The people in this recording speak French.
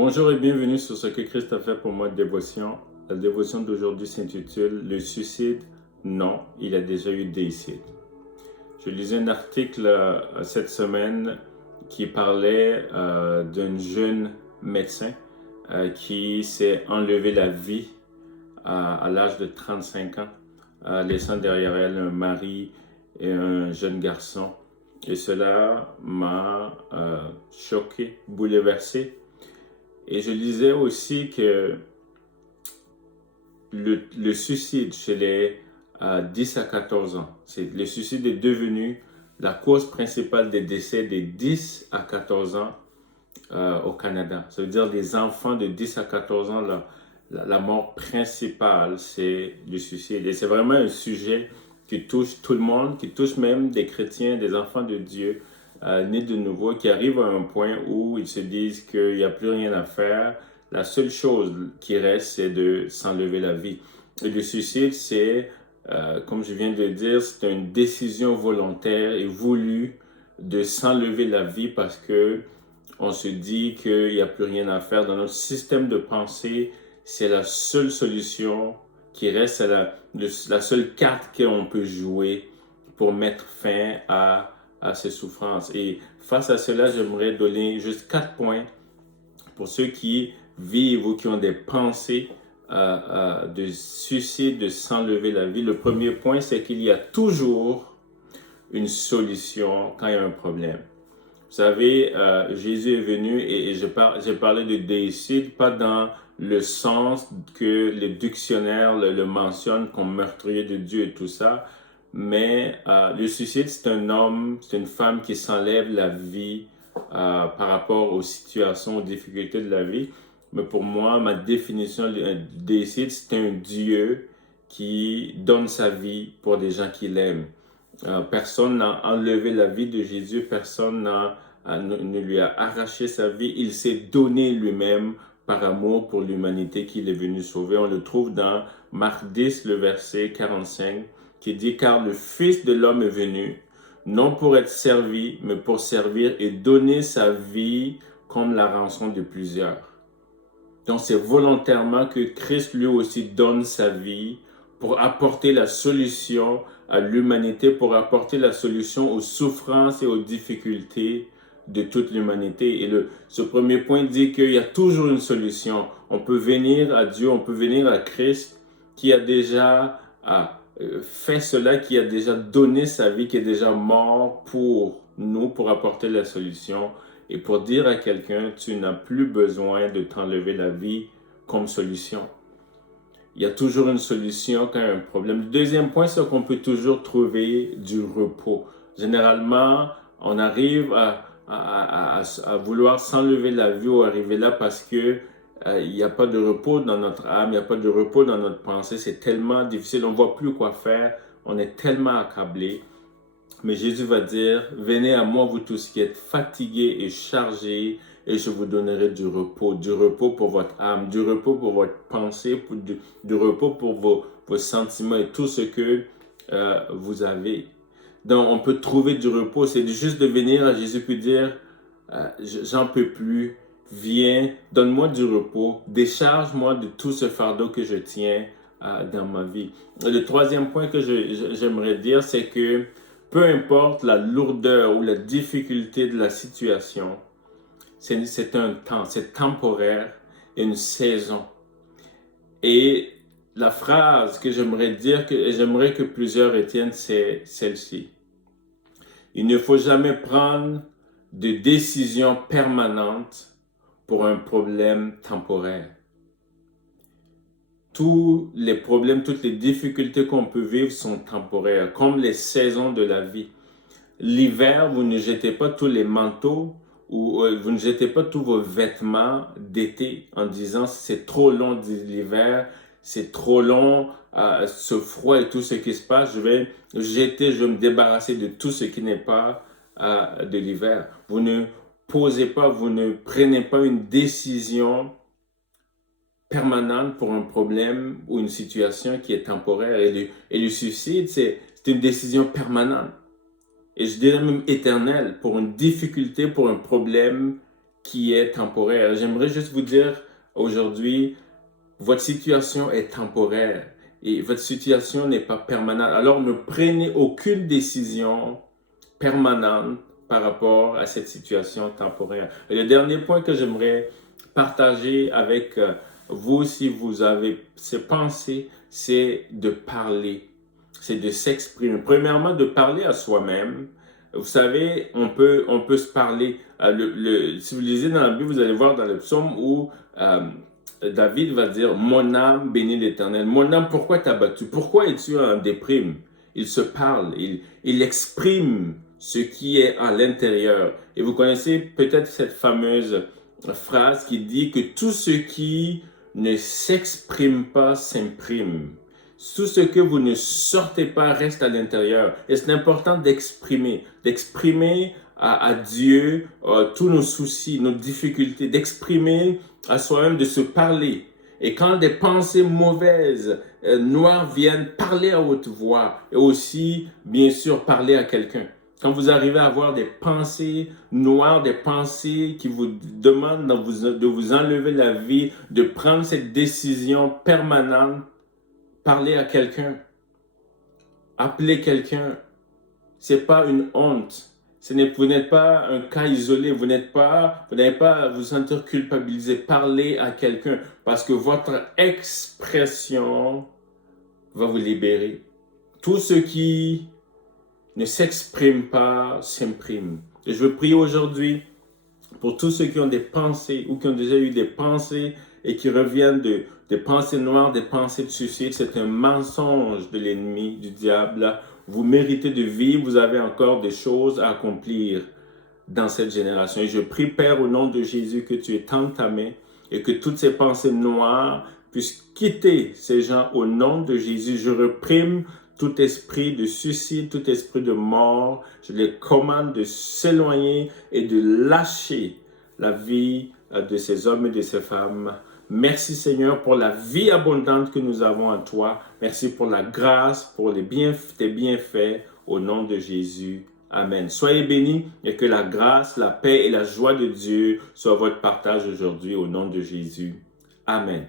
Bonjour et bienvenue sur ce que Christ a fait pour moi de dévotion. La dévotion d'aujourd'hui s'intitule « Le suicide, non, il a déjà eu déicide ». Je lisais un article cette semaine qui parlait d'un jeune médecin qui s'est enlevé la vie à l'âge de 35 ans, laissant derrière elle un mari et un jeune garçon. Et cela m'a choqué, bouleversé. Et je lisais aussi que le suicide chez les 10 à 14 ans, le suicide est devenu la cause principale des décès des 10 à 14 ans au Canada. Ça veut dire des enfants de 10 à 14 ans, la mort principale, c'est le suicide. Et c'est vraiment un sujet qui touche tout le monde, qui touche même des chrétiens, des enfants de Dieu, nés de nouveau, qui arrivent à un point où ils se disent qu'il n'y a plus rien à faire. La seule chose qui reste, c'est de s'enlever la vie. Et le suicide, c'est, comme je viens de le dire, c'est une décision volontaire et voulue de s'enlever la vie parce que on se dit qu'il n'y a plus rien à faire. Dans notre système de pensée, c'est la seule solution qui reste, c'est la seule carte qu'on peut jouer pour mettre fin à ces souffrances. Et face à cela, j'aimerais donner juste 4 points pour ceux qui vivent ou qui ont des pensées de suicide, de s'enlever la vie. Le premier point, c'est qu'il y a toujours une solution quand il y a un problème. Vous savez, Jésus est venu et j'ai parlé de déicide, pas dans le sens que le dictionnaire le mentionne comme meurtrier de Dieu et tout ça, mais le suicide, c'est un homme, c'est une femme qui s'enlève la vie par rapport aux situations, aux difficultés de la vie. Mais pour moi, ma définition du déicide, c'est un Dieu qui donne sa vie pour des gens qu'il aime. Personne n'a enlevé la vie de Jésus, personne ne lui a arraché sa vie. Il s'est donné lui-même par amour pour l'humanité qu'il est venu sauver. On le trouve dans Marc 10, le verset 45, qui dit « Car le Fils de l'homme est venu, non pour être servi, mais pour servir et donner sa vie comme la rançon de plusieurs. » Donc c'est volontairement que Christ lui aussi donne sa vie pour apporter la solution à l'humanité, pour apporter la solution aux souffrances et aux difficultés de toute l'humanité. Et ce premier point dit qu'il y a toujours une solution. On peut venir à Dieu, on peut venir à Christ qui a déjà fait cela, qui a déjà donné sa vie, qui est déjà mort pour nous, pour apporter la solution et pour dire à quelqu'un, tu n'as plus besoin de t'enlever la vie comme solution. Il y a toujours une solution quand il y a un problème. Le deuxième point, c'est qu'on peut toujours trouver du repos. Généralement, on arrive à vouloir s'enlever la vie ou arriver là parce que il n'y a pas de repos dans notre âme, il n'y a pas de repos dans notre pensée. C'est tellement difficile, on ne voit plus quoi faire, on est tellement accablé. Mais Jésus va dire, venez à moi vous tous qui êtes fatigués et chargés et je vous donnerai du repos pour votre âme, du repos pour votre pensée, du repos pour vos sentiments et tout ce que vous avez. Donc on peut trouver du repos, c'est juste de venir à Jésus puis dire, j'en peux plus, viens, donne-moi du repos, décharge-moi de tout ce fardeau que je tiens dans ma vie. Et le troisième point que j'aimerais dire, c'est que peu importe la lourdeur ou la difficulté de la situation, c'est un temps, c'est temporaire, une saison. Et la phrase que j'aimerais dire, et j'aimerais que plusieurs retiennent, c'est celle-ci. Il ne faut jamais prendre de décision permanente pour un problème temporaire. Tous les problèmes, toutes les difficultés qu'on peut vivre sont temporaires, comme les saisons de la vie. L'hiver, vous ne jetez pas tous les manteaux ou vous ne jetez pas tous vos vêtements d'été en disant c'est trop long l'hiver, c'est trop long ce froid et tout ce qui se passe, je vais me débarrasser de tout ce qui n'est pas de l'hiver. Vous ne posez pas, vous ne prenez pas une décision permanente pour un problème ou une situation qui est temporaire. Et le suicide, c'est une décision permanente. Et je dirais même éternelle pour une difficulté, pour un problème qui est temporaire. J'aimerais juste vous dire aujourd'hui, votre situation est temporaire et votre situation n'est pas permanente. Alors ne prenez aucune décision permanente par rapport à cette situation temporaire. Et le dernier point que j'aimerais partager avec vous, si vous avez ces pensées, c'est de parler, c'est de s'exprimer. Premièrement, de parler à soi-même. Vous savez, on peut se parler. Si vous lisez dans la Bible, vous allez voir dans le psaume où David va dire « Mon âme bénit l'Éternel. Mon âme, pourquoi t'as battu? Pourquoi es-tu en déprime? » Il se parle, il exprime ce qui est à l'intérieur. Et vous connaissez peut-être cette fameuse phrase qui dit que tout ce qui ne s'exprime pas s'imprime. Tout ce que vous ne sortez pas reste à l'intérieur. Et c'est important d'exprimer à Dieu tous nos soucis, nos difficultés, d'exprimer à soi-même, de se parler. Et quand des pensées mauvaises, noires viennent, parler à haute voix et aussi, bien sûr, parler à quelqu'un. Quand vous arrivez à avoir des pensées noires, des pensées qui vous demandent de vous enlever la vie, de prendre cette décision permanente, parlez à quelqu'un, appelez quelqu'un. C'est pas une honte. Vous n'êtes pas un cas isolé, vous n'avez pas à vous sentir culpabilisé. Parlez à quelqu'un parce que votre expression va vous libérer. Tout ce qui ne s'exprime pas s'imprime. Et je veux prier aujourd'hui pour tous ceux qui ont des pensées ou qui ont déjà eu des pensées et qui reviennent des pensées noires, des pensées de suicide. C'est un mensonge de l'ennemi, du diable. Vous méritez de vivre, vous avez encore des choses à accomplir dans cette génération. Et je prie, Père, au nom de Jésus, que tu étendes ta main et que toutes ces pensées noires puissent quitter ces gens au nom de Jésus. Je reprime tout esprit de suicide, tout esprit de mort. Je les commande de s'éloigner et de lâcher la vie de ces hommes et de ces femmes. Merci Seigneur pour la vie abondante que nous avons en toi. Merci pour la grâce, pour tes bienfaits au nom de Jésus. Amen. Soyez bénis et que la grâce, la paix et la joie de Dieu soient votre partage aujourd'hui au nom de Jésus. Amen.